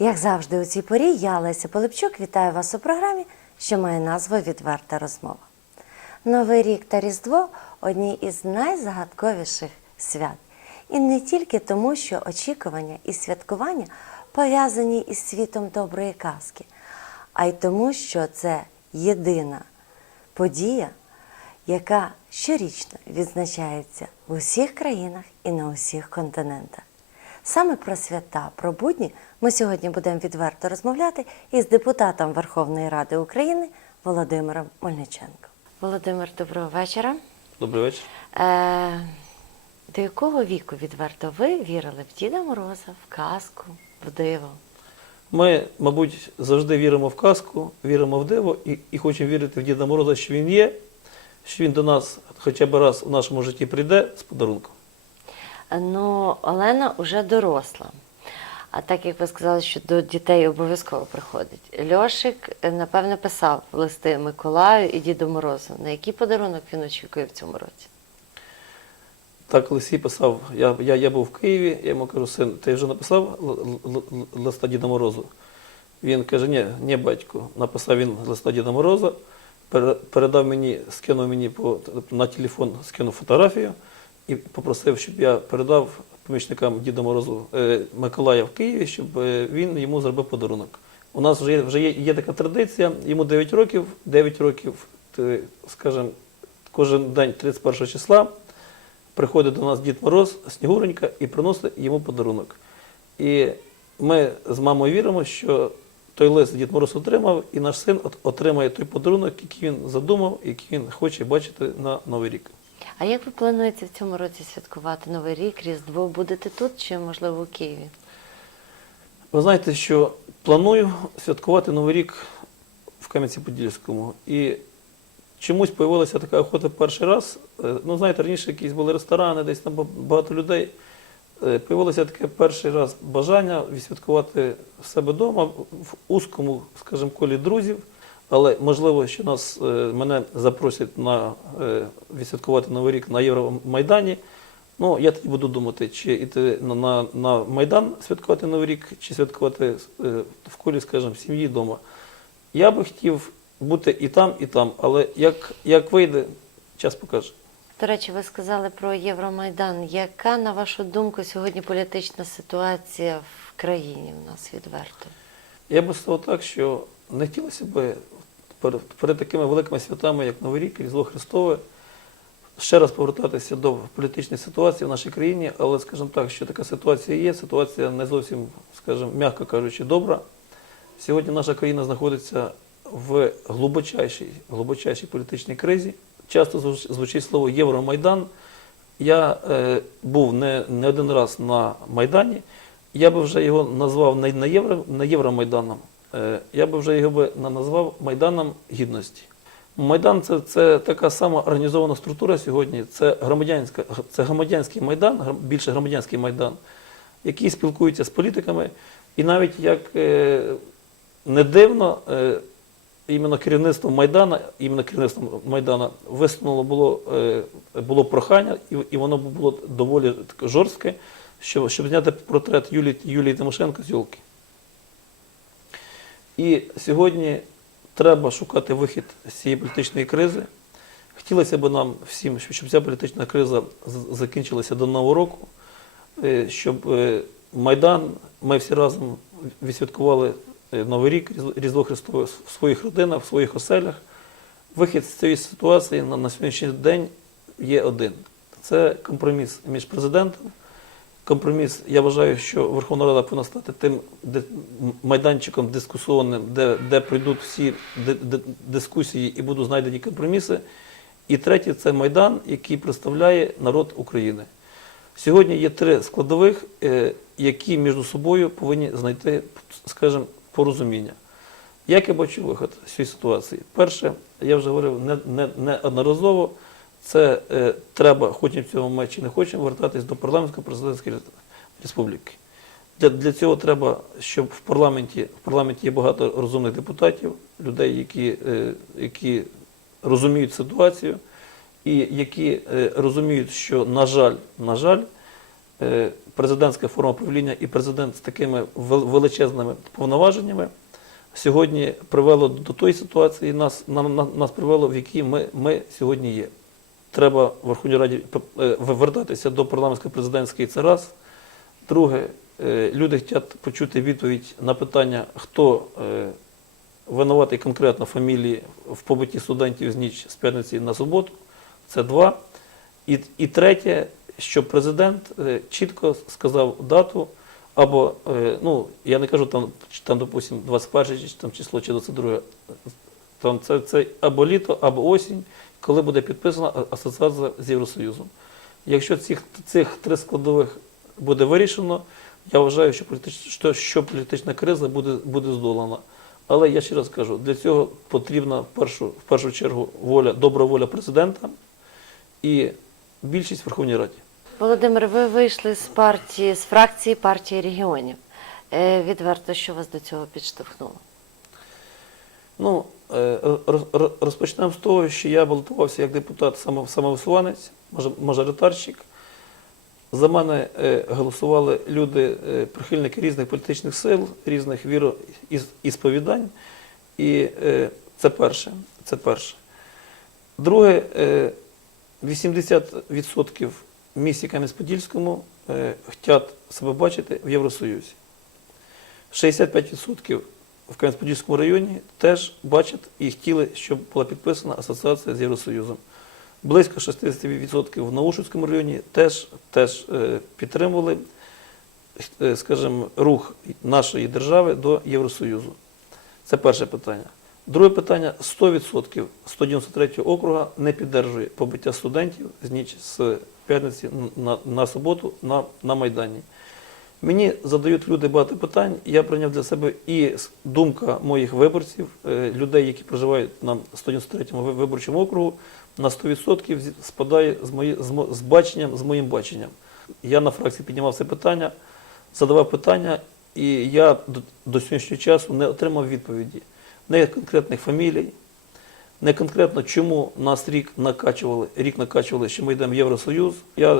Як завжди, у цій порі я, Леся Полипчук, вітаю вас у програмі, що має назву Відверта розмова. Новий рік та Різдво одні із найзагадковіших свят. І не тільки тому, що очікування і святкування пов'язані із світом доброї казки, а й тому, що це єдина подія, яка щорічно відзначається в усіх країнах і на усіх континентах. Саме про свята, про будні ми сьогодні будемо відверто розмовляти із депутатом Верховної Ради України Володимиром Мельниченком. Володимир, доброго вечора. Добрий вечір. Е, до якого віку відверто ви вірили в Діда Мороза, в казку, в диво? Ми, мабуть, завжди віримо в казку, віримо в диво і, і хочемо вірити в Діда Мороза, що він є, що він до нас хоча б раз у нашому житті прийде з подарунком. Ну, Олена вже доросла. А так як ви сказали, що до дітей обов'язково приходить. Льошик, е, напевне, писав листи Миколаю і Діду Морозу. На який подарунок він очікує в цьому році? Так Олексій писав, я, я, я був в Києві, я йому кажу, син, ти вже написав листа Діда Морозу? Він каже, ні, ні, батько. Написав він листа Діда Мороза, передав мені, скинув мені по, на телефон, скинув фотографію і попросив, щоб я передав помічникам Діда Морозу е, Миколая в Києві, щоб е, він йому зробив подарунок. У нас вже є, вже є, є така традиція, йому 9 років, 9 років, ти, скажімо, кожен день 31 числа приходить до нас Дід Мороз, Снігуренька і приносить йому подарунок. І ми з мамою віримо, що той лист Дід Мороз отримав, і наш син от- отримає той подарунок, який він задумав, який він хоче бачити на Новий рік. А як ви плануєте в цьому році святкувати Новий рік, Різдво? Будете тут чи, можливо, у Києві? Ви знаєте, що планую святкувати Новий рік в Кам'янці-Подільському. І чомусь з'явилася така охота перший раз. Е, Ну, знаєте, раніше якісь були ресторани, десь там багато людей. Е, Появилося таке перший раз бажання відсвяткувати в себе вдома в узкому, скажімо, колі друзів. Але можливо, що нас е, мене запросять на е, відсвяткувати Новий рік на Євромайдані. Ну, я тоді буду думати, чи йти на, на, на Майдан святкувати Новий рік, чи святкувати е, в колі, скажімо, сім'ї вдома. Я би хотів бути і там, і там, але як, як вийде, час покаже. До речі, ви сказали про Євромайдан. Яка, на вашу думку, сьогодні політична ситуація в країні у нас відверто? Я би сказав так, що не хотілося б перед, перед такими великими святами, як Новий рік, Різдво Христове, ще раз повертатися до політичної ситуації в нашій країні, але скажімо так, що така ситуація є, ситуація не зовсім, скажімо, м'яко кажучи, добра. Сьогодні наша країна знаходиться в глибочайшій, глибочайшій політичній кризі. Часто звучить слово Євромайдан. Я е, був не, не один раз на Майдані. Я би вже його назвав не, не, Євро, не Євромайданом, я би вже його назвав Майданом Гідності. Майдан це, це така сама організована структура сьогодні. Це громадянська, це громадянський майдан, більше громадянський майдан, який спілкується з політиками. І навіть як е, не дивно, е, іменно керівництво Майдана, іменно керівництво Майдана висунуло було, е, було прохання, і, і воно було доволі жорстке, щоб, щоб зняти портрет Юлії, Юлії Тимошенко з Йолки. І сьогодні треба шукати вихід з цієї політичної кризи. Хотілося б нам всім, щоб ця політична криза закінчилася до Нового року, е, щоб е, Майдан, ми всі разом відсвяткували е, Новий рік, Різдво- Христове в своїх родинах, в своїх оселях. Вихід з цієї ситуації на сьогоднішній день є один. Це компроміс між президентом. Компроміс, я вважаю, що Верховна Рада повинна стати тим майданчиком дискусіонним, де, де пройдуть всі ди- ди- дискусії і будуть знайдені компроміси. І третє це Майдан, який представляє народ України. Сьогодні є три складових, е, які між собою повинні знайти, скажімо, порозуміння. Як я бачу виход з цієї ситуації? Перше, я вже говорив не, не, неодноразово, це е, треба, хочемо цього ми чи не хочемо, вертатись до парламентсько-президентської республіки. Для, для цього треба, щоб в парламенті, в парламенті є багато розумних депутатів, людей, які, е, які розуміють ситуацію і які е, розуміють, що, на жаль, на жаль, е, президентська форма правління і президент з такими величезними повноваженнями сьогодні привело до тої ситуації, нас, на- на- нас привело, в якій ми, ми сьогодні є. Треба в Верховній Раді е, вертатися до парламентсько-президентської це раз. Друге, е, люди хочуть почути відповідь на питання, хто е, винуватий конкретно фамілії в побитті студентів з ніч з п'ятниці на суботу. Це два. І, і третє, щоб президент чітко сказав дату, або, ну, я не кажу там, там допустим, 21 чи там число, чи 22, там це, це або літо, або осінь, коли буде підписана асоціація з Євросоюзом. Якщо цих, цих три складових буде вирішено, я вважаю, що, політич, що, що політична криза буде, буде здолана. Але я ще раз кажу, для цього потрібна в першу, в першу чергу воля, добра воля президента і більшість в Верховній Раді. Володимир, ви вийшли з партії, з фракції партії регіонів. Е, Відверто, що вас до цього підштовхнуло? Ну, розпочнемо з того, що я балотувався як депутат само- самовисуванець, мажоритарщик. За мене е, голосували люди, е, прихильники різних політичних сил, різних віро і, і е, це перше. Це перше. Друге, е, 80% в місті Кам'янець-Подільському е, хочуть себе бачити в Євросоюзі. 65% в Кам'янець-Подільському районі теж бачать і хотіли, щоб була підписана асоціація з Євросоюзом. Близько 60% в Наушівському районі теж, теж е, підтримували, е, скажімо, рух нашої держави до Євросоюзу. Це перше питання. Друге питання: 100% 193 округа не піддержує побиття студентів з ніч з п'ятниці на, на суботу на, на Майдані. Мені задають люди багато питань. Я прийняв для себе і думка моїх виборців, е, людей, які проживають на 193-му виборчому округу, на 100% зі- спадає з, мої, з, мо- з баченням, з моїм баченням. Я на фракції піднімав це питання, задавав питання, і я до, до сьогоднішнього часу не отримав відповіді. Не конкретних фамілій, не конкретно, чому нас рік накачували, рік накачували, що ми йдемо в Євросоюз. Я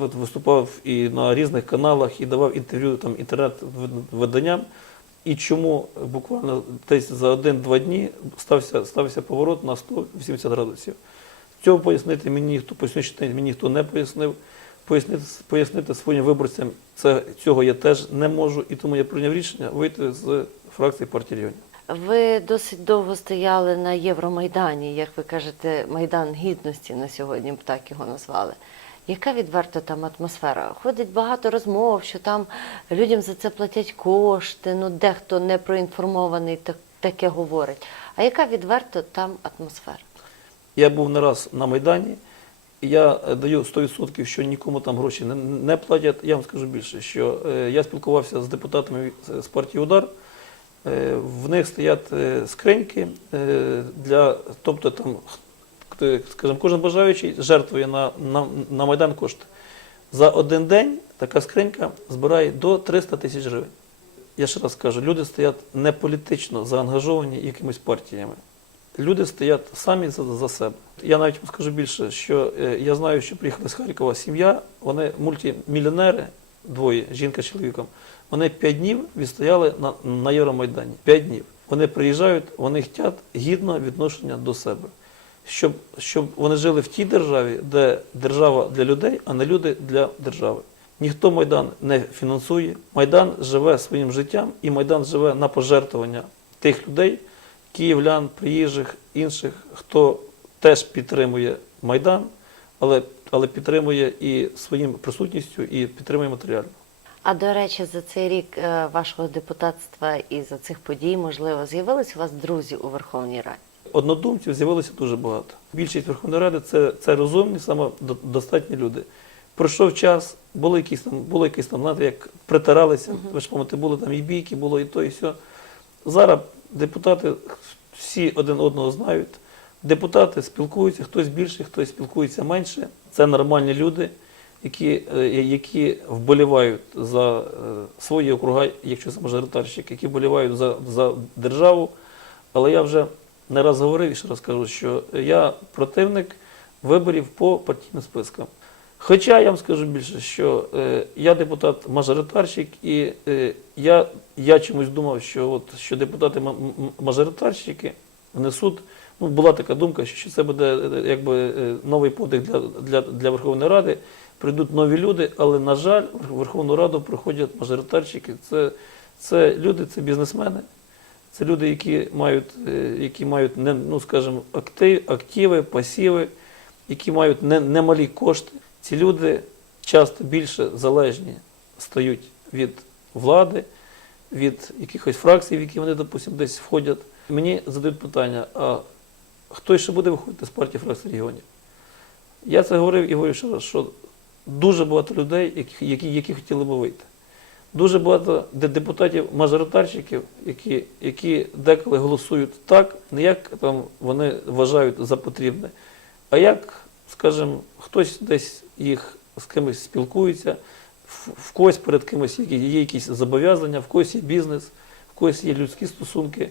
от виступав і на різних каналах, і давав інтерв'ю там інтернет-виданням. І чому буквально десь за один-два дні стався, стався поворот на 180 градусів. Цього пояснити мені ніхто по сьогоднішній день мені ніхто не пояснив. Пояснити, пояснити своїм виборцям це, цього я теж не можу, і тому я прийняв рішення вийти з фракції партії регіонів. Ви досить довго стояли на Євромайдані, як ви кажете, Майдан Гідності на сьогодні б так його назвали. Яка відверто там атмосфера? Ходить багато розмов, що там людям за це платять кошти, ну дехто не проінформований так, таке говорить. А яка відверто там атмосфера? Я був не раз на Майдані, і я е, даю 100%, що нікому там гроші не, не платять. Я вам скажу більше, що е, я спілкувався з депутатами з партії Удар. Е, в них стоять е, скриньки е, для, тобто там, скажімо, кожен бажаючий жертвує на, на, на Майдан кошти. За один день така скринька збирає до 300 тисяч гривень. Я ще раз кажу, люди стоять не політично заангажовані якимись партіями. Люди стоять самі за, за себе. Я навіть скажу більше, що я знаю, що приїхали з Харкова сім'я, вони мультимільйонери, двоє, жінка з чоловіком. Вони п'ять днів відстояли на, на Євромайдані. П'ять днів. Вони приїжджають, вони хочуть гідного відношення до себе. Щоб, щоб вони жили в тій державі, де держава для людей, а не люди для держави. Ніхто Майдан не фінансує. Майдан живе своїм життям, і Майдан живе на пожертвування тих людей, київлян, приїжджих, інших, хто теж підтримує Майдан, але, але підтримує і своїм присутністю, і підтримує матеріально. А до речі, за цей рік е, вашого депутатства і за цих подій, можливо, з'явились у вас друзі у Верховній Раді? Однодумців з'явилося дуже багато. Більшість Верховної Ради це, це розумні, самодостатні люди. Пройшов час, було якісь там, було якісь там, знаєте, як притиралися. Ви ж пам'ятаєте, були там і бійки, було і то, і все. Зараз Депутати всі один одного знають. Депутати спілкуються, хтось більше, хтось спілкується менше. Це нормальні люди, які, е, які вболівають за е, свої округа, якщо це мажоритарщик, які вболівають за, за державу. Але я вже не раз говорив і ще раз кажу, що я противник виборів по партійним спискам. Хоча я вам скажу більше, що е, я депутат-мажоритарщик, і е, я, я чомусь думав, що, що депутати-мажоритарщики внесуть. Ну, була така думка, що це буде е, якби новий подих для, для, для Верховної Ради. Прийдуть нові люди, але, на жаль, в Верховну Раду приходять мажоритарщики. Це, це люди, це бізнесмени. Це люди, які мають, е, які мають ну, скажімо, актив, активи, пасіви, які мають не- немалі кошти. Ці люди часто більше залежні стають від влади, від якихось фракцій, в які вони, допустимо, десь входять. Мені задають питання, а хто ще буде виходити з партії фракції регіонів? Я це говорив і говорю ще раз, що дуже багато людей, які, які, які хотіли би вийти. Дуже багато депутатів-мажоритарщиків, які, які деколи голосують так, не як там вони вважають за потрібне, а як, скажімо, хтось десь їх з кимось спілкується, в, когось перед кимось є якісь зобов'язання, в когось є бізнес, в когось є людські стосунки.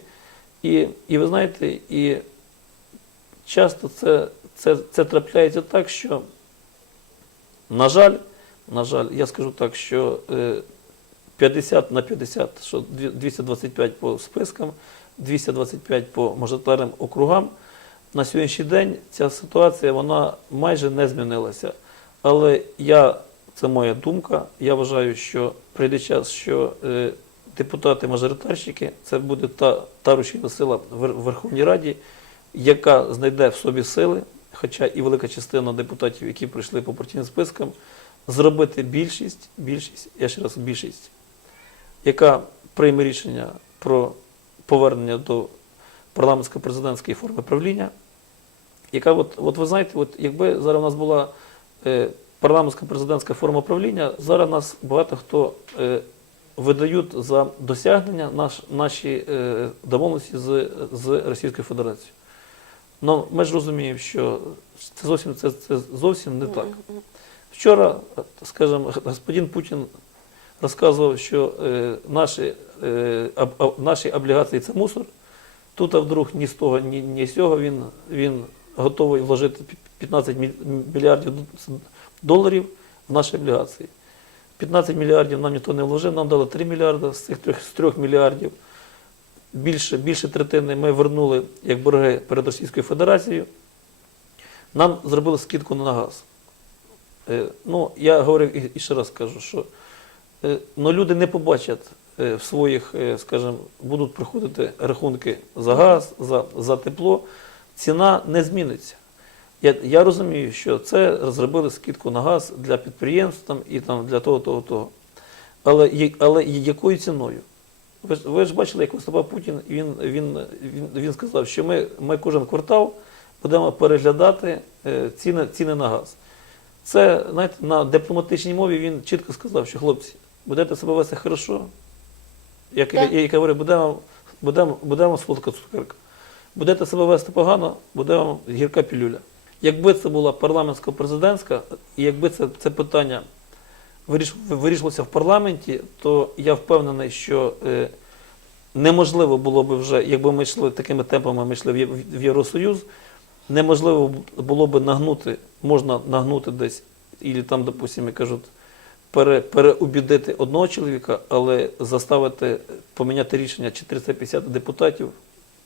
І, і ви знаєте, і часто це, це, це трапляється так, що, на жаль, на жаль, я скажу так, що е, 50 на 50, що дві- 225 по спискам, 225 по мажоритарним округам. На сьогоднішній день ця ситуація вона майже не змінилася. Але я, це моя думка, я вважаю, що прийде час, що е, депутати-мажоритарщики це буде та, та рушійна сила в Верховній Раді, яка знайде в собі сили, хоча і велика частина депутатів, які прийшли по партійним спискам, зробити більшість, більшість, я ще раз більшість, яка прийме рішення про повернення до парламентсько-президентської форми правління, яка, от, от ви знаєте, от якби зараз у нас була е, парламентсько-президентська форма правління, зараз нас багато хто е, видають за досягнення наш, наші е, домовленості з, з Російською Федерацією. Ну, ми ж розуміємо, що це зовсім, це, це зовсім не так. Вчора, скажімо, господин Путін розказував, що е, наші, е, об, об- наші облігації це мусор. Тут а вдруг ні з того, ні, ні з цього він, він готовий вложити 15 мільярдів доларів в наші облігації. 15 мільярдів нам ніхто не вложив, нам дали 3 мільярди з цих 3, з 3 мільярдів. Більше, більше третини ми вернули як борги перед Російською Федерацією. Нам зробили скидку на газ. Е, Ну, я говорив і, ще раз кажу, що е, ну, люди не побачать е, в своїх, скажімо, будуть приходити рахунки за газ, за, за тепло, ціна не зміниться. Я, я розумію, що це зробили скидку на газ для підприємств там, і там, для того, того, того. Але, але якою ціною? Ви ж, ви ж бачили, як виступав Путін, він, він, він, він сказав, що ми, ми кожен квартал будемо переглядати е, ціни, ціни на газ. Це, знаєте, на дипломатичній мові він чітко сказав, що хлопці, будете себе вести хорошо, як, я, я говорю, будемо, будемо, будемо солодка цукерка. Будете себе вести погано, буде вам гірка пілюля. Якби це була парламентсько-президентська, і якби це, це питання виріш- вирішувалося в парламенті, то я впевнений, що е, неможливо було б вже, якби ми йшли такими темпами, ми йшли в Євросоюз, неможливо було б нагнути, можна нагнути десь, і там, допустимо, як кажуть, пере, переубідити одного чоловіка, але заставити поміняти рішення 450 депутатів,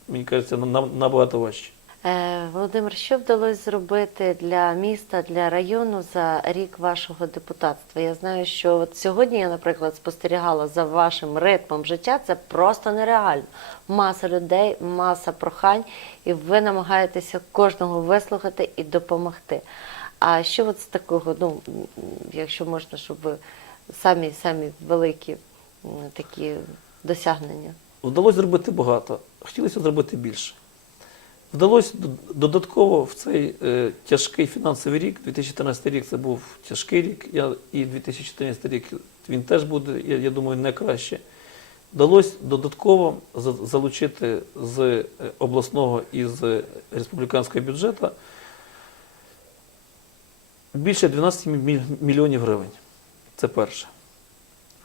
мені кажеться, набагато важче. Е, Володимир, що вдалося зробити для міста, для району за рік вашого депутатства? Я знаю, що от сьогодні я, наприклад, спостерігала за вашим ритмом життя. Це просто нереально. Маса людей, маса прохань, і ви намагаєтеся кожного вислухати і допомогти. А що от з такого, ну якщо можна, щоб ви самі самі великі такі досягнення? Вдалося зробити багато, хотілося зробити більше. Вдалося додатково в цей е, тяжкий фінансовий рік, 2014 рік це був тяжкий рік, я, і 2014 рік він теж буде, я, я думаю, не краще. Вдалося додатково за- залучити з е, обласного і з республіканського бюджету більше 12 мільйонів гривень. Це перше.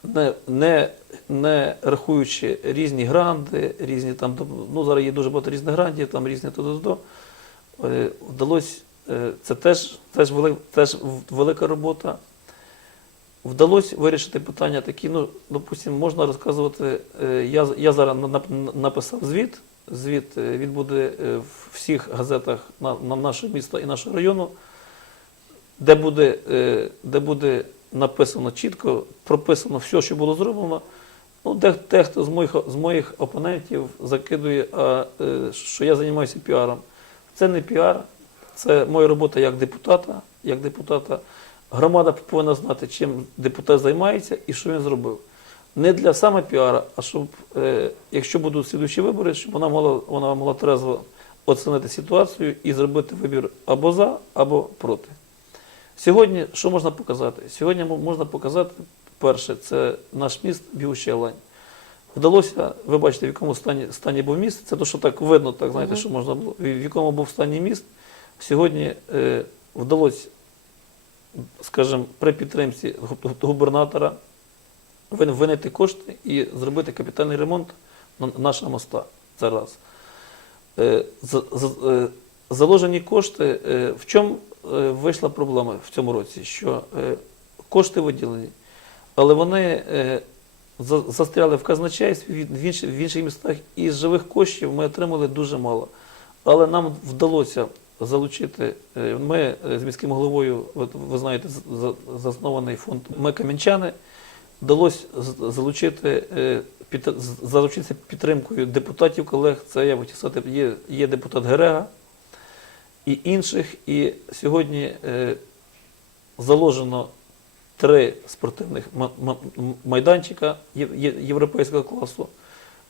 Не, не, не рахуючи різні гранти, різні там, ну зараз є дуже багато різних грантів, там різні то-то-то. Е, Вдалося, е, це теж, теж, вели, теж велика робота. Вдалося вирішити питання такі, ну, допустимо, можна розказувати. е, Я, я зараз на- на- написав звіт. Звіт він буде в всіх газетах на, на нашого міста і нашого району, де буде, де буде написано чітко, прописано все, що було зроблено. Ну, дехто з моїх, з моїх опонентів закидує, а, е, що я займаюся піаром. Це не піар, це моя робота як депутата. Як депутата. Громада повинна знати, чим депутат займається і що він зробив. Не для саме піара, а щоб, е, якщо будуть слідуючі вибори, щоб вона могла, вона могла трезво оцінити ситуацію і зробити вибір або за, або проти. Сьогодні що можна показати? Сьогодні можна показати, перше, це наш міст Бігуща Лань. Вдалося, ви бачите, в якому стані, стані був міст. Це то, що так видно, так знаєте, що можна було. В якому був стані міст. Сьогодні е, вдалося, скажімо, при підтримці губернатора винайти кошти і зробити капітальний ремонт на- нашого моста. Це раз. Е, з- з- е, Заложені кошти. е, В чому вийшла проблема в цьому році? Що е, кошти виділені, але вони е, за- застряли в казначействі в інших, містах, і з живих коштів ми отримали дуже мало. Але нам вдалося залучити. е, Ми е, з міським головою, ви знаєте, заснований фонд Ми Кам'янчани. Вдалося залучити, е, залучитися підтримкою депутатів, колег. Це я хотів є, є депутат Герега і інших. І сьогодні е, заложено три спортивних ма- ма- майданчика європейського класу.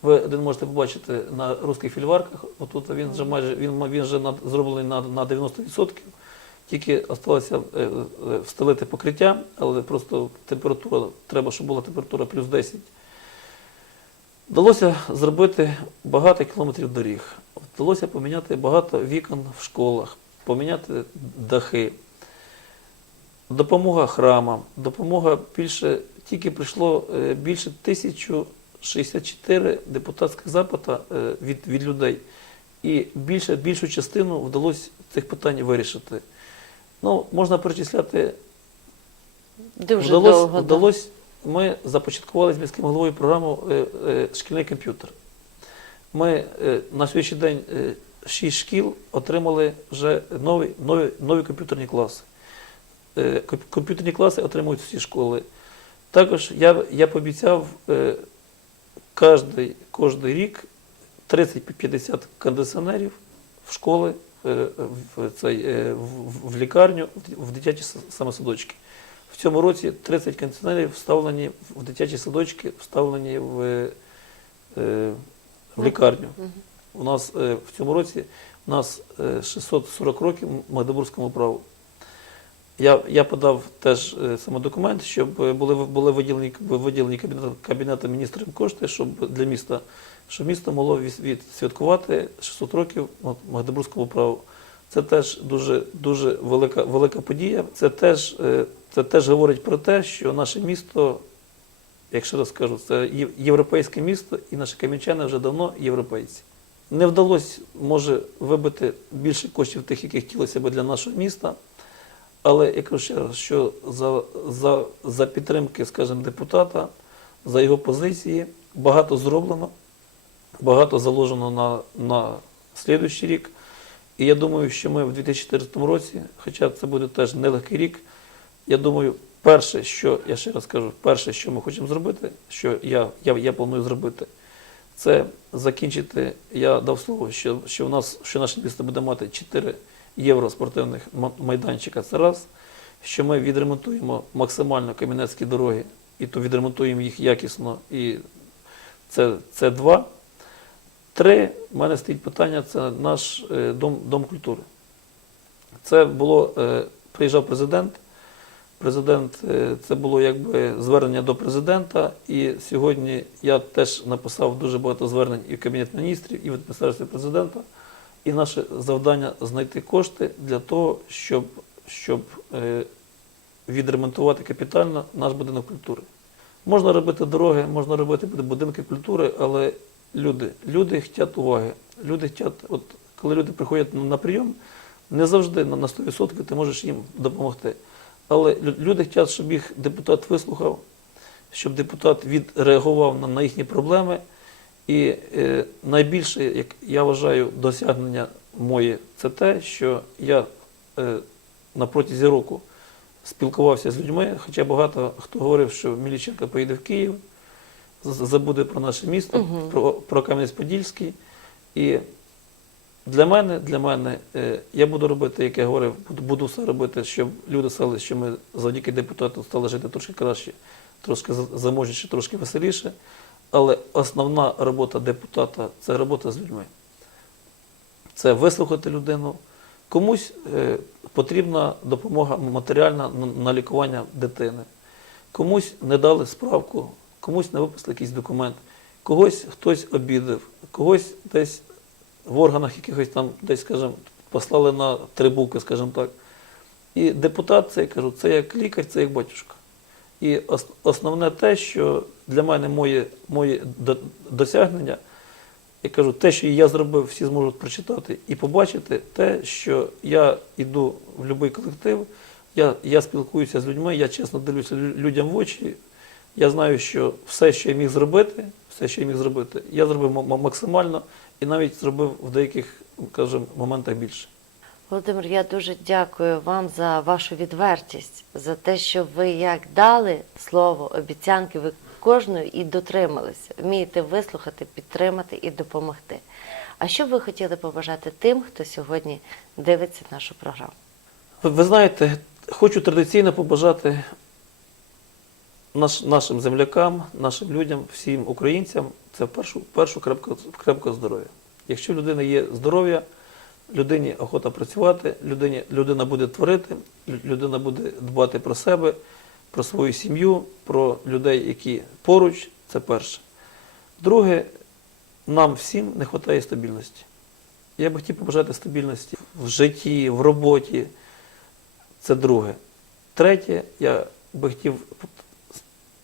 Ви один можете побачити на русських фільварках. Отут він вже майже він, він вже над, зроблений на, на 90%. Тільки залишилося е, е, встелити покриття, але просто температура, треба, щоб була температура плюс 10. Вдалося зробити багато кілометрів доріг. Вдалося поміняти багато вікон в школах, поміняти дахи. Допомога храмам, допомога більше, тільки прийшло е, більше 1064 депутатських запита е, від, від людей. І більше, більшу частину вдалося цих питань вирішити. Ну, можна перечисляти Дуже вдалось, довго. да. Ми започаткували з міським головою програму е, е, Шкільний комп'ютер. Ми е, на сьогоднішній день шість шкіл отримали вже нові, нові, нові комп'ютерні класи. Комп'ютерні класи отримують всі школи. Також я, я пообіцяв кожний, кожний рік 30-50 кондиціонерів в школи, в, цей, в, в лікарню, в- дитячі самосадочки. В цьому році 30 кондиціонерів вставлені в дитячі садочки, вставлені в, е, в лікарню. У нас е, в цьому році у нас е, 640 років Магдебурзькому праву. Я, я подав теж е, саме документ, щоб е, були, були виділені, виділені кабінетом, кабінетом міністрів кошти, щоб для міста, щоб місто могло від- відсвяткувати 600 років Магдебурзькому праву. Це теж дуже, дуже велика, велика подія. Це теж, е, це теж говорить про те, що наше місто, як ще раз кажу, це європейське місто, і наші кам'янчани вже давно європейці. Не вдалося, може, вибити більше коштів тих, яких хотілося б для нашого міста. Але я кажу ще раз, що за, за, за підтримки, скажімо, депутата, за його позиції багато зроблено, багато заложено на, на слідуючий рік. І я думаю, що ми в 2014 році, хоча це буде теж нелегкий рік, я думаю, перше, що я ще раз кажу, перше, що ми хочемо зробити, що я, я, я планую зробити, це закінчити. Я дав слово, що, що в нас, що наше місто буде мати 4 євро спортивних майданчика. Це раз, що ми відремонтуємо максимально кам'янецькі дороги, і то відремонтуємо їх якісно. І це, це два. Три, в мене стоїть питання, це наш е, дом, дом культури. Це було, е, приїжджав президент, Президент е, це було якби звернення до президента. І сьогодні я теж написав дуже багато звернень і в Кабінет міністрів, і в адміністрацію президента. І наше завдання знайти кошти для того, щоб, щоб відремонтувати капітально наш будинок культури. Можна робити дороги, можна робити будинки культури, але люди, люди хочуть уваги. Люди хочуть, от коли люди приходять на прийом, не завжди на на 100% ти можеш їм допомогти. Але люди хочуть, щоб їх депутат вислухав, щоб депутат відреагував на, їхні проблеми. І е, найбільше, як я вважаю, досягнення моє це те, що я е, на протязі року спілкувався з людьми, хоча багато хто говорив, що Міліченко поїде в Київ, забуде про наше місто, про, про Кам'янець-Подільський. І для мене, для мене, е, я буду робити, як я говорив, буду, буду все робити, щоб люди стали, що ми завдяки депутату стали жити трошки краще, трошки заможніше, трошки веселіше. Але основна робота депутата це робота з людьми. Це вислухати людину. Комусь е, потрібна допомога матеріальна на, на лікування дитини. Комусь не дали справку, комусь не виписали якийсь документ, когось хтось обідав, когось десь в органах якихось там, десь, скажімо, послали на три букви, скажімо так. І депутат, це я кажу, це як лікар, це як батюшка. І основне те, що для мене моє, моє досягнення, я кажу, те, що я зробив, всі зможуть прочитати і побачити те, що я йду в будь-який колектив, я, я спілкуюся з людьми, я чесно дивлюся людям в очі. Я знаю, що все, що я міг зробити, все, що я міг зробити, я зробив ма- ма- максимально і навіть зробив в деяких, скажімо, моментах більше. Володимир, я дуже дякую вам за вашу відвертість, за те, що ви як дали слово, обіцянки, ви кожної і дотрималися. Вмієте вислухати, підтримати і допомогти. А що б ви хотіли побажати тим, хто сьогодні дивиться нашу програму? Ви, ви знаєте, хочу традиційно побажати наш, нашим землякам, нашим людям, всім українцям це в першу, першу крепко, крепко здоров'я. Якщо в людини є здоров'я, людині охота працювати, людині, людина буде творити, людина буде дбати про себе, про свою сім'ю, про людей, які поруч, це перше. Друге, нам всім не вистачає стабільності. Я би хотів побажати стабільності в житті, в роботі. Це друге. Третє, я би хотів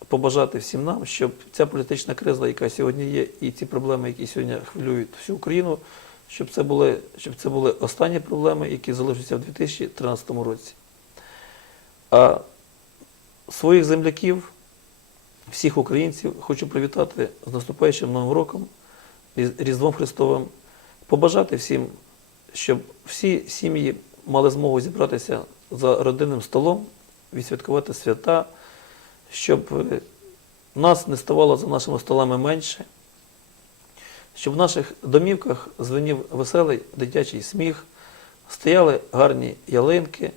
побажати всім нам, щоб ця політична криза, яка сьогодні є, і ці проблеми, які сьогодні хвилюють всю Україну, щоб це були, щоб це були останні проблеми, які залишаться в 2013 році. А своїх земляків, всіх українців хочу привітати з наступаючим Новим роком, Різ- Різдвом Христовим, побажати всім, щоб всі сім'ї мали змогу зібратися за родинним столом, відсвяткувати свята, щоб е, нас не ставало за нашими столами менше, щоб в наших домівках звенів веселий дитячий сміх, стояли гарні ялинки,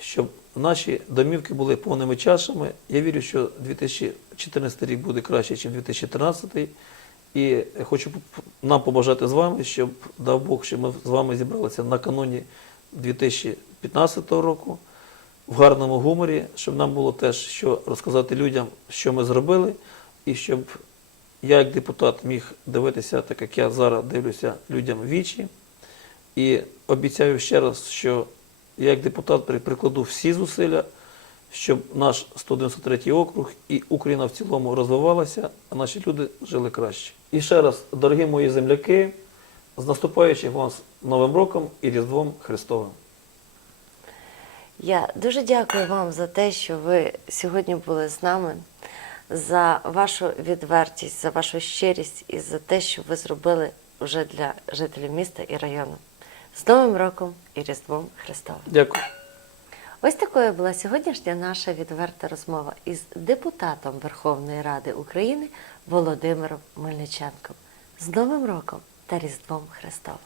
щоб наші домівки були повними чашами. Я вірю, що 2014 рік буде краще, ніж 2013. І хочу нам побажати з вами, щоб дав Бог, щоб ми з вами зібралися накануні 2015 року в гарному гуморі, щоб нам було теж що розказати людям, що ми зробили, і щоб я, як депутат, міг дивитися, так як я зараз дивлюся людям вічі. І обіцяю ще раз, що я як депутат прикладу всі зусилля, щоб наш 193 округ і Україна в цілому розвивалася, а наші люди жили краще. І ще раз, дорогі мої земляки, з наступаючим вас Новим роком і Різдвом Христовим. Я дуже дякую вам за те, що ви сьогодні були з нами, за вашу відвертість, за вашу щирість і за те, що ви зробили вже для жителів міста і району. З Новим роком і Різдвом Христовим! Дякую. Ось такою була сьогоднішня наша відверта розмова із депутатом Верховної Ради України Володимиром Мельниченком. З Новим роком та Різдвом Христовим!